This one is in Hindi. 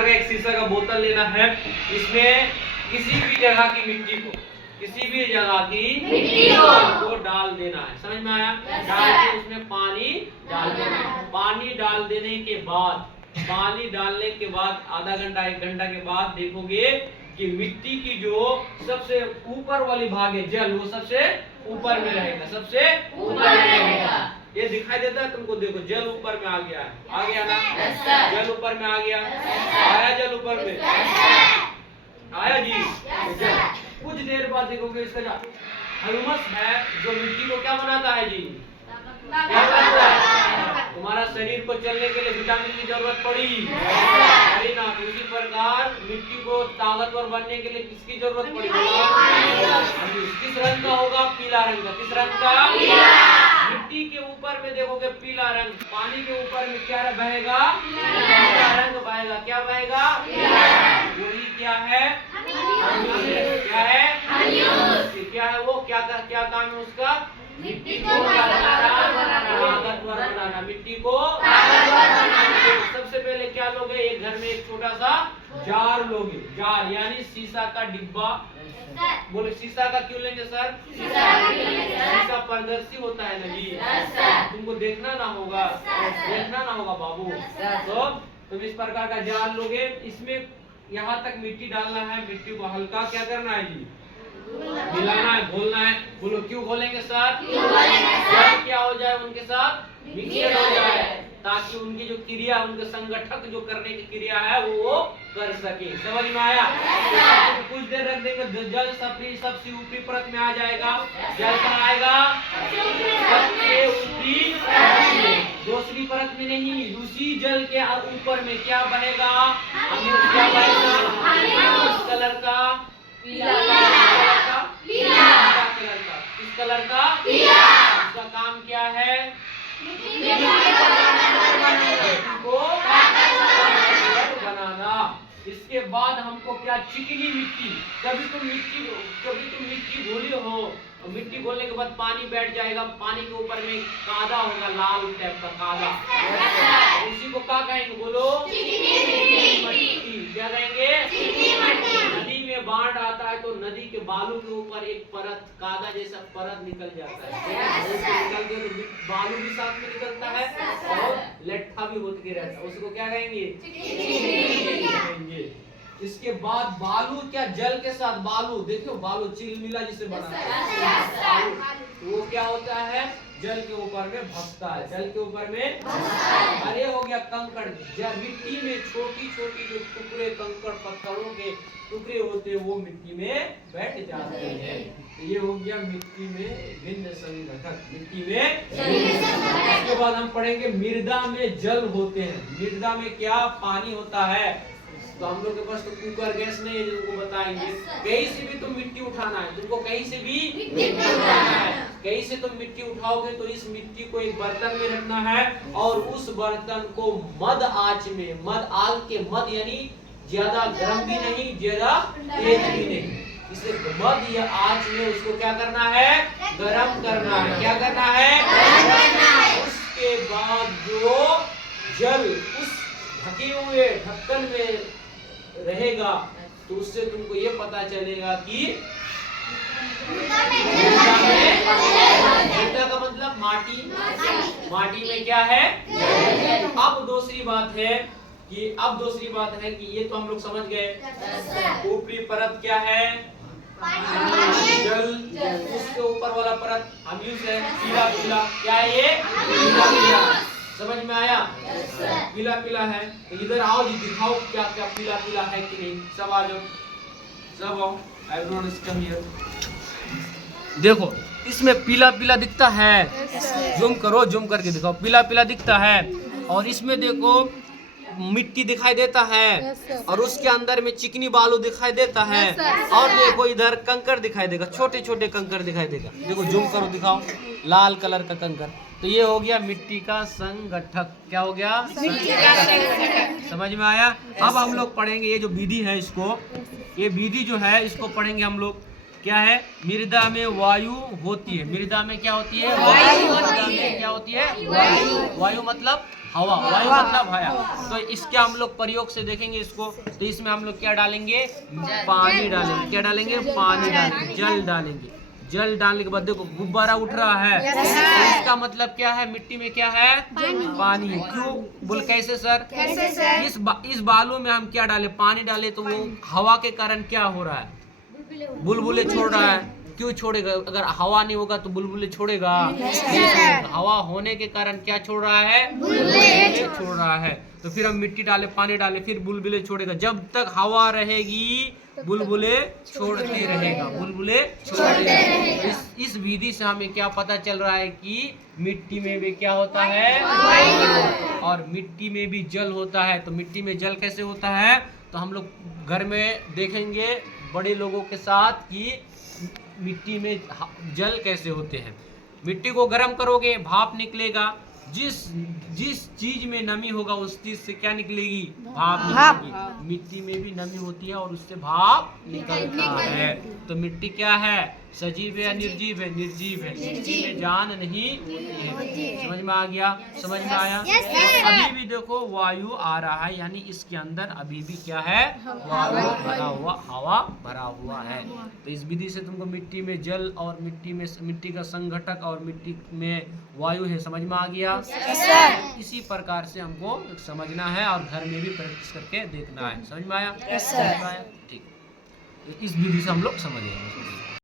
प्रकार का एक शीशा का बोतल लेना है। इसमें किसी भी जगह की मिट्टी को डाल देना है। समझ में आया? डाल के उसमें पानी डाल देना है। पानी डाल देने के बाद, पानी डालने के बाद आधा घंटा 1 घंटा के बाद देखोगे कि मिट्टी की जो सबसे ऊपर वाली भाग है जल, वो सबसे ऊपर में रहेगा, सबसे ऊपर में रहेगा। ये दिखाई देता है तुमको? देखो जल ऊपर में आ गया है, आ गया ना? जल ऊपर में आ गया, आया जल ऊपर में, आया जी। कुछ देर बाद देखोगे इसका जो ह्यूमस है, जो मिट्टी को क्या बनाता है जी? क्या बनाता है? तुम्हारा शरीर को चलने के लिए विटामिन की जरूरत पड़ी है ना? तो उसी प्रकार मिट्टी को ताकतवर बनने के लिए किसकी जरूरत पड़ी? किस रंग का होगा? पीला रंग का। किस रंग का? मिट्टी के ऊपर में देखोगे पीला रंग, पानी के ऊपर में क्या बहेगा? पीला रंग बहेगा। क्या बहेगा? वही क्या है? क्या है? क्या है वो? क्या काम है उसका? मिट्टी को ताकतवर बनाना। मिट्टी को सबसे पहले क्या लोगे? एक घर में एक छोटा सा जार लोगे। जार यानी शीशा का डिब्बा। बोले शीशा का क्यों लेंगे सर? शीशा पारदर्शी होता है ना जी, तुमको देखना ना होगा, देखना ना होगा बाबू। तो तुम इस प्रकार का जार लोगे। इसमें यहाँ तक मिट्टी डालना है। मिट्टी को हल्का क्या करना है जी? मिलाना है, घोलना है। बोलो क्यों घोलेंगे सर? क्या हो जाए उनके साथ? मिक्सचर हो जाए, ताकि उनकी जो क्रिया, उनके संगठक जो करने की क्रिया है वो कर सके। समझ में आया? तो कुछ देर रख देंगे, जल सबसे ऊपरी परत में आ जाएगा। जल कहाँ आएगा? सबसे ऊपरी परत में, दूसरी परत में नहीं। उसी जल के ऊपर में क्या बहेगा? क्या बहेगा? किस कलर का? पीला कलर का। किस कलर का? इसका काम क्या है? को बनाना। इसके बाद हमको क्या? चिकनी मिट्टी। कभी तुम मिट्टी घोली हो, मिट्टी घोलने के बाद पानी बैठ जाएगा, पानी के ऊपर में कादा होगा, लाल टाइप का कादा, उसी को क्या कहेंगे? बोलो मिट्टी। क्या कहेंगे? नदी में बाढ़ आता है तो नदी के बालू के ऊपर एक परत, कादा जैसा परत निकल जाता है। निकल के तो बालू भी साथ में निकलता है और लट्ठा भी होते के रहता है, उसको क्या कहेंगे? कहेंगे। इसके बाद बालू, क्या जल के साथ बालू, देखो बालू चिलमिला जिसे बना है, वो क्या होता है? जल के ऊपर में भसता है। जल के ऊपर में अरे हो गया कंकड़। मिट्टी में छोटी छोटी जो टुकड़े, कंकड़ पत्थरों के टुकड़े होते हैं, वो मिट्टी में बैठ जाते हैं। ये हो गया मिट्टी में भिन्न संगठक। मिट्टी में उसके बाद हम पढ़ेंगे मृदा में जल होते हैं। मृदा में क्या? पानी होता है। तो हम लोग के पास तो कुकर गैस नहीं है, जिनको बताएंगे। कहीं से भी तुम मिट्टी उठाना है, तुमको कहीं से भी मिट्टी उठाना है। कहीं से तुम मिट्टी उठाओगे तो इस मिट्टी को एक बर्तन में रखना है और उस बर्तन को मध आंच में, मध आग के, मध यानी ज्यादा गर्म भी नहीं, ज्यादा तेज भी नहीं, इसे मध या आंच में उसको क्या करना है? गरम करना है। क्या करना है? उसके बाद जो जल उस ढके हुए ढक्कन में रहेगा, तो उससे तुमको ये पता चलेगा कि मृदा का मतलब माटी, माटी में क्या है? अब दूसरी बात है कि ये तो हम लोग समझ गए। ऊपरी परत क्या है? जल। उसके ऊपर वाला परत अम्यूस है, पीला पीला। क्या है ये? पीला पीला। समझ में आया? पीला पीला है। तो इधर आओ जी, दिखाओ क्या क्या पीला पीला है कि नहीं। सब आ जाओ, सब आओ। Everyone is come here. देखो इसमें पीला पीला दिखता है। जूम करो, जूम करके दिखाओ। पीला पीला दिखता है। और इसमें देखो मिट्टी दिखाई देता है, और उसके अंदर में चिकनी बालू दिखाई देता है। और देखो इधर कंकड़ दिखाई देगा, छोटे छोटे कंकड़ दिखाई देगा। देखो जूम करो, दिखाओ, लाल कलर का कंकड़। तो ये हो गया मिट्टी का संगठक। क्या हो गया? समझ में आया? अब हम लोग पढ़ेंगे ये जो विधि है, इसको, ये विधि जो है इसको पढ़ेंगे हम लोग। क्या है, मृदा में वायु होती है। मृदा में क्या होती है, वायु। मृदा में क्या होती है, वायु। वायु मतलब हवा, वायु मतलब हवा। तो इसके हम लोग प्रयोग से देखेंगे इसको। तो इसमें हम लोग क्या डालेंगे, पानी डालेंगे। क्या डालेंगे, पानी डालेंगे, जल डालेंगे। जल डालने के बाद देखो गुब्बारा उठ रहा है। तो इसका मतलब क्या है, मिट्टी में क्या है, पानी। क्यों बोल, कैसे सर, इस बालू में हम क्या डाले, पानी डाले, तो वो हवा के कारण क्या हो रहा है, बुलबुले छोड़ रहा है। क्यों छोड़ेगा, अगर हवा नहीं होगा तो बुलबुले छोड़ेगा। हवा होने के कारण क्या छोड़ रहा है, बुलबुले छोड़ रहा है। तो फिर हम मिट्टी डाले, पानी डाले, फिर बुलबुले छोड़ेगा। जब तक हवा रहेगी बुलबुले छोड़ते रहेगा, बुलबुले छोड़ते रहेगा। इस विधि से हमें क्या पता चल रहा है कि मिट्टी में भी क्या होता है, और मिट्टी में भी जल होता है। तो मिट्टी में जल कैसे होता है, तो हम लोग घर में देखेंगे बड़े लोगों के साथ कि मिट्टी में जल कैसे होते हैं। मिट्टी को गर्म करोगे, भाप निकलेगा। जिस चीज में नमी होगा उस चीज से क्या निकलेगी, भाप निकलेगी। मिट्टी में भी नमी होती है और उससे भाप निकलता है। तो मिट्टी क्या है, सजीव है या निर्जीव है, निर्जीव है। मिट्टी में जान नहीं होती है। समझ में आ गया, समझ में आया। अभी भी देखो वायु आ रहा है, यानी इसके अंदर अभी भी क्या है, वायु भरा हुआ, हवा भरा हुआ है। तो इस विधि से तुमको मिट्टी में जल और मिट्टी का संघटक और मिट्टी में वायु है, समझ में आ गया। इसी प्रकार से हमको समझना है और घर में भी प्रैक्टिस करके देखना है। समझ में आया, समझ में आया, ठीक। इस विधि से हम लोग समझेंगे।